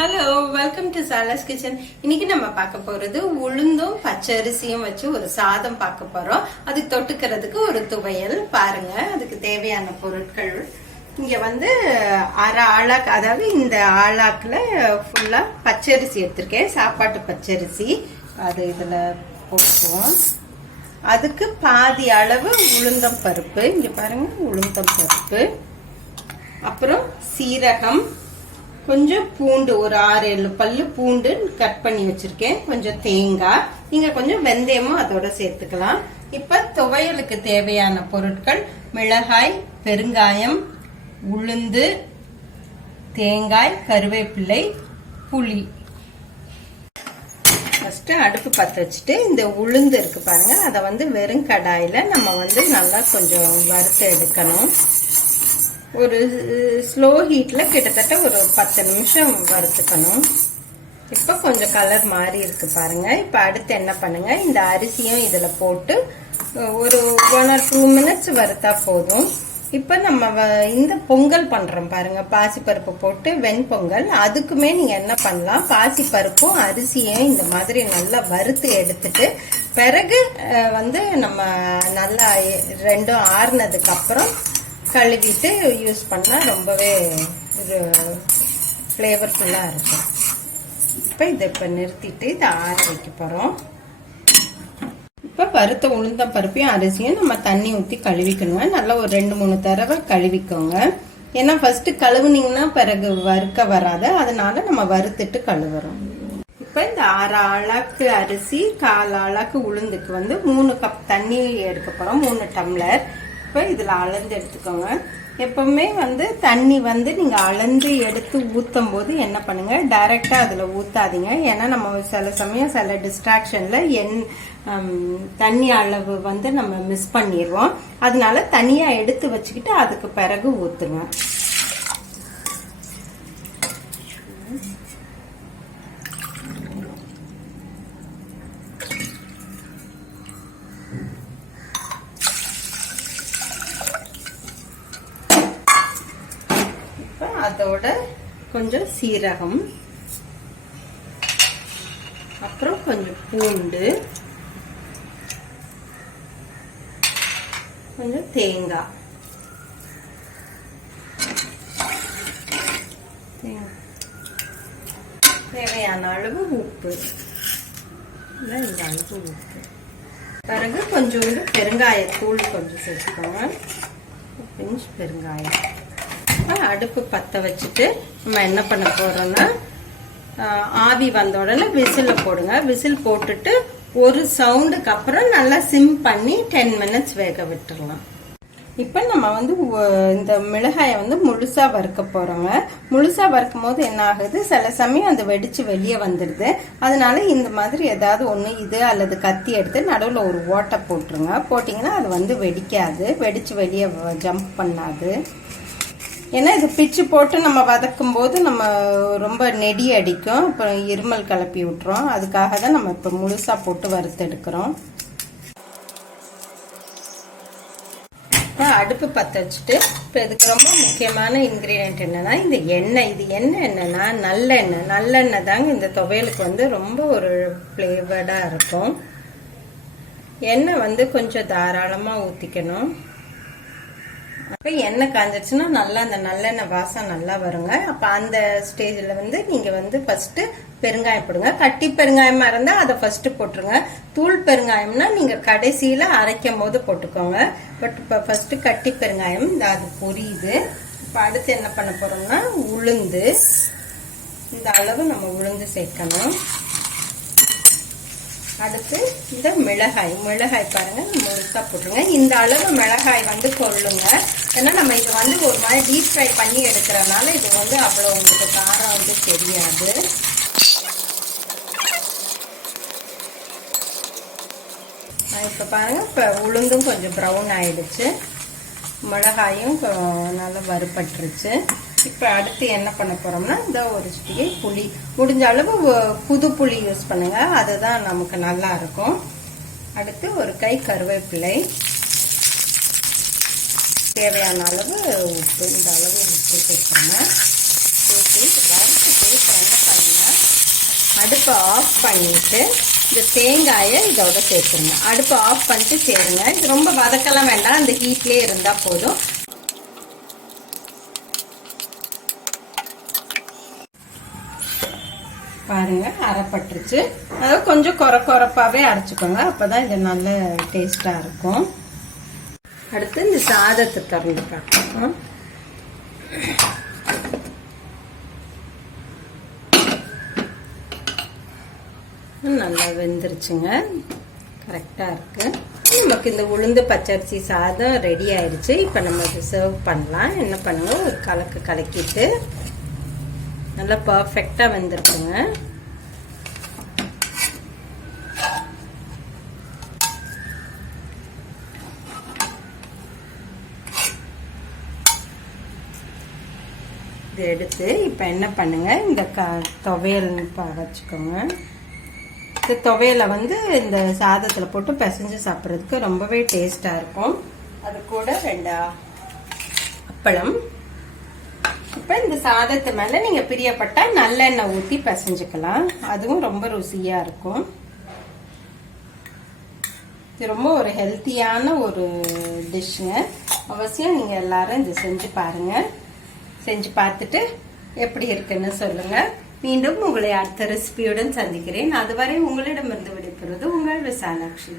Hello, welcome to சாலாஸ் kitchen. இன்னைக்கு நம்ம பார்க்க போறது உளுந்தும் பச்சரிசியும் வச்சு ஒரு சாதம் பார்க்க போறோம். அதுக்கு தொட்டுக்கிறதுக்கு ஒரு துவையல். பாருங்க, அதுக்கு தேவையான பொருட்கள் இங்க அரை ஆளாக்கு, அதாவது இந்த ஆளாக்குல ஃபுல்லா பச்சரிசி எடுத்திருக்கேன், சாப்பாட்டு பச்சரிசி. அது இதுல போட்டுக்குவோம். அதுக்கு பாதி அளவு உளுந்தம் பருப்பு, இங்க பாருங்க உளுந்தம் பருப்பு, அப்புறம் சீரகம், கொஞ்சம் பூண்டு, ஒரு 6-7 பல்லு பூண்டு கட் பண்ணி வச்சிருக்கேன், கொஞ்சம் தேங்காய், நீங்க கொஞ்சம் வெந்தயமும் அதோட சேர்த்துக்கலாம். இப்ப துவையலுக்கு தேவையான பொருட்கள்: மிளகாய், பெருங்காயம், உளுந்து, தேங்காய், கருவேப்பிலை, புளி. ஃபர்ஸ்ட் அடுப்பு பற்ற வச்சுட்டு இந்த உளுந்து இருக்கு பாருங்க, அதை வெறும் கடாயில நம்ம நல்லா கொஞ்சம் வறுத்து எடுக்கணும். ஒரு ஸ்லோ ஹீட்ல கிட்டத்தட்ட ஒரு 10 நிமிஷம் வறுத்துக்கணும். இப்ப கொஞ்சம் கலர் மாறி இருக்கு பாருங்க. இப்ப அடுத்து என்ன பண்ணுங்க, இந்த அரிசியும் இதுல போட்டு ஒரு 1 or 2 மினிட்ஸ் வறுத்தா போதும். இப்ப நம்ம இந்த பொங்கல் பண்றோம் பாருங்க, பாசிப்பருப்பு போட்டு வெண்பொங்கல். அதுக்குமே நீங்க என்ன பண்ணலாம், பாசிப்பருப்பும் அரிசியும் இந்த மாதிரி நல்லா வறுத்து எடுத்துட்டு பிறகு நம்ம நல்லா ரெண்டும் ஆறுனதுக்கு அப்புறம் கழுவிட்டு யூஸ் பண்ணா ரொம்பவே ஒரு ஃப்ளேவர்ஃபுல்லா இருக்கும். இப்ப நிறுத்திட்டு இதை ஆற வைக்க போறோம். இப்ப வறுத்த உளுந்தம் பருப்பையும் அரிசியும் நம்ம தண்ணி ஊத்தி கழுவிக்கணுங்க. நல்லா ஒரு 2-3 தடவை கழுவிக்கோங்க. ஏன்னா ஃபர்ஸ்ட் கழுவுனீங்கன்னா பிறகு வறுக்க வராது, அதனால நம்ம வறுத்துட்டு கழுவுறோம். இப்ப இந்த 1/2 ஆளாக்கு அரிசி, 1/4 ஆளாக்கு உளுந்துக்கு 3 கப் தண்ணி எடுக்க போறோம், 3 டம்ளர். இப்ப இதுல அளந்து எடுத்துக்கோங்க. எப்பவுமே தண்ணி நீங்க அளந்து எடுத்து ஊத்தும் போது என்ன பண்ணுங்க, டைரக்டா அதுல ஊத்தாதீங்க. ஏன்னா நம்ம சில சமயம் சில டிஸ்ட்ராக்ஷன்ல தண்ணி அளவு நம்ம மிஸ் பண்ணிடுவோம். அதனால தனியா எடுத்து வச்சுக்கிட்டு அதுக்கு பிறகு ஊத்துங்க. அதோட கொஞ்சம் சீரகம், அப்புறம் கொஞ்சம் பூண்டு, கொஞ்சம் தேங்காய், தேவையான அளவு உப்பு, இந்த அளவு உப்பு. பிறகு கொஞ்சோண்டு பெருங்காயத்தூள் கொஞ்சம் சேர்த்துக்கோங்க, பிஞ்ச் பெருங்காயம். அடுப்பு பத்த வச்சுட்டு நம்ம என்ன பண்ண போறோம்னா, ஆவி வந்த உடனே விசில போடுங்க. விசில் போட்டுட்டு ஒரு சவுண்டுக்கு அப்புறம் நல்லா சிம் பண்ணி 10 மினிட்ஸ் வேக விட்டுறலாம். இப்ப நம்ம இந்த மிளகாயை முழுசா வறுக்க போறோங்க. முழுசா வறுக்கும் போது என்ன ஆகுது, சில சமயம் அந்த வெடிச்சு வெளியே வந்துடுது. அதனால இந்த மாதிரி ஏதாவது ஒண்ணு இது அல்லது கத்தி எடுத்து நடுவுல ஒரு ஓட்டை போட்டுருங்க. போட்டீங்கன்னா அது வெடிக்காது, வெடிச்சு வெளியே ஜம்ப் பண்ணாது. ஏன்னா இது பிச்சு போட்டு நம்ம வதக்கும் போது நம்ம ரொம்ப நெடி அடிக்கும், அப்புறம் இருமல் கிளப்பி விட்டுரும். அதுக்காக தான் நம்ம இப்ப முழுசா போட்டு வறுத்து எடுக்கிறோம். அடுப்பு பத்த வச்சுட்டு இப்ப இதுக்கு ரொம்ப முக்கியமான இன்கிரீடியன்ட் என்னன்னா இந்த எண்ணெய். இது என்னன்னா நல்லெண்ணெய். நல்லெண்ணெய் தாங்க இந்த துவையலுக்கு ரொம்ப ஒரு ஃபிளேவர்டா இருக்கும். எண்ணெய் கொஞ்சம் தாராளமா ஊத்திக்கணும். அப்ப எண்ணெய் காஞ்சிருச்சுன்னா நல்லா அந்த நல்லெண்ணெய் வாசம் நல்லா வருங்க. அப்ப அந்த ஸ்டேஜ்ல நீங்க ஃபர்ஸ்ட் பெருங்காயம் போடுங்க. கட்டி பெருங்காயமா இருந்தா அதை ஃபர்ஸ்ட் போட்டுருங்க. தூள் பெருங்காயம்னா நீங்க கடைசியில அரைக்கும் போது போட்டுக்கோங்க. பட் இப்ப ஃபர்ஸ்ட் கட்டி பெருங்காயம் அது பொரியுது. இப்ப அடுத்து என்ன பண்ண போறோம்னா, உளுந்து இந்த அளவு நம்ம உளுந்து சேர்க்கணும். அடுத்து இந்த மிளகாய் பாருங்க முழுசா போட்டுருங்க. இந்த அளவு மிளகாய் கொள்ளுங்க. ஏன்னா நம்ம இது ஒரு மாதிரி டீப் ஃப்ரை பண்ணி எடுக்கிறதுனால இது அவ்வளவு உங்களுக்கு காரம் தெரியாது. இப்ப பாருங்க, இப்ப உளுந்தும் கொஞ்சம் ப்ரௌன் ஆயிடுச்சு, மிளகாயும் நல்லா வறுபட்டுருச்சு. இப்ப அடுத்து என்ன பண்ண போறோம்னா, இந்த ஒரு சிட்டிகை புளி, முடிஞ்ச அளவு புது புளி யூஸ் பண்ணுங்க, அதுதான் நமக்கு நல்லா இருக்கும். அடுத்து ஒரு கை கருவேப்பிலை, தேவையான அளவு உப்பு, இந்த அளவு உப்பு சேர்க்கணும். சேர்த்து வறுத்துட்டு இப்போ என்ன பண்ணுங்க, அடுப்பை ஆஃப் பண்ணிட்டு இந்த தேங்காயை இதோட சேர்த்துருங்க. அடுப்பை ஆஃப் பண்ணிட்டு சேருங்க. இது ரொம்ப வதக்கலாம் வேண்டாம், அந்த ஹீட்லேயே இருந்தால் போதும். பாருங்க அரைப்பட்டுருச்சு. அதாவது கொஞ்சம் கொரப்பாவே அரைச்சிக்கோங்க, அப்பதான் இது நல்ல டேஸ்டா இருக்கும். அடுத்து இந்த சாதத்தை திறந்து பார்க்கலாம். நல்லா வெந்துருச்சுங்க, கரெக்டா இருக்கு. நமக்கு இந்த உளுந்து பச்சரிசி சாதம் ரெடி ஆயிடுச்சு. இப்போ நம்ம இதை சர்வ் பண்ணலாம். என்ன பண்ணுங்க, ஒரு கலக்கு கலக்கிட்டு நல்லா பர்ஃபெக்டா வெந்திருக்குங்க. இது எடுத்து இப்போ என்ன பண்ணுங்க, இந்த துவையல் வச்சுக்கோங்க. இந்த துவையலை வந்து இந்த சாதத்தில் போட்டு பிசைஞ்சு சாப்பிட்றதுக்கு ரொம்பவே டேஸ்டா இருக்கும். அது கூட 2 அப்பளம். இப்போ இந்த சாதத்து மேலே நீங்கள் பிரியப்பட்டா நல்லெண்ணெய் ஊற்றி பிசைஞ்சுக்கலாம், அதுவும் ரொம்ப ருசியா இருக்கும். இது ரொம்ப ஒரு ஹெல்த்தியான ஒரு டிஷ்ஷுங்க. அவசியம் நீங்கள் எல்லாரும் இது செஞ்சு பாருங்க. செஞ்சு பார்த்துட்டு எப்படி இருக்குன்னு சொல்லுங்க. மீண்டும் உங்களை அடுத்த ரெசிபியுடன் சந்திக்கிறேன். அதுவரை உங்களிடமிருந்து விடைபெறுவது உங்கள் விசாலாட்சி.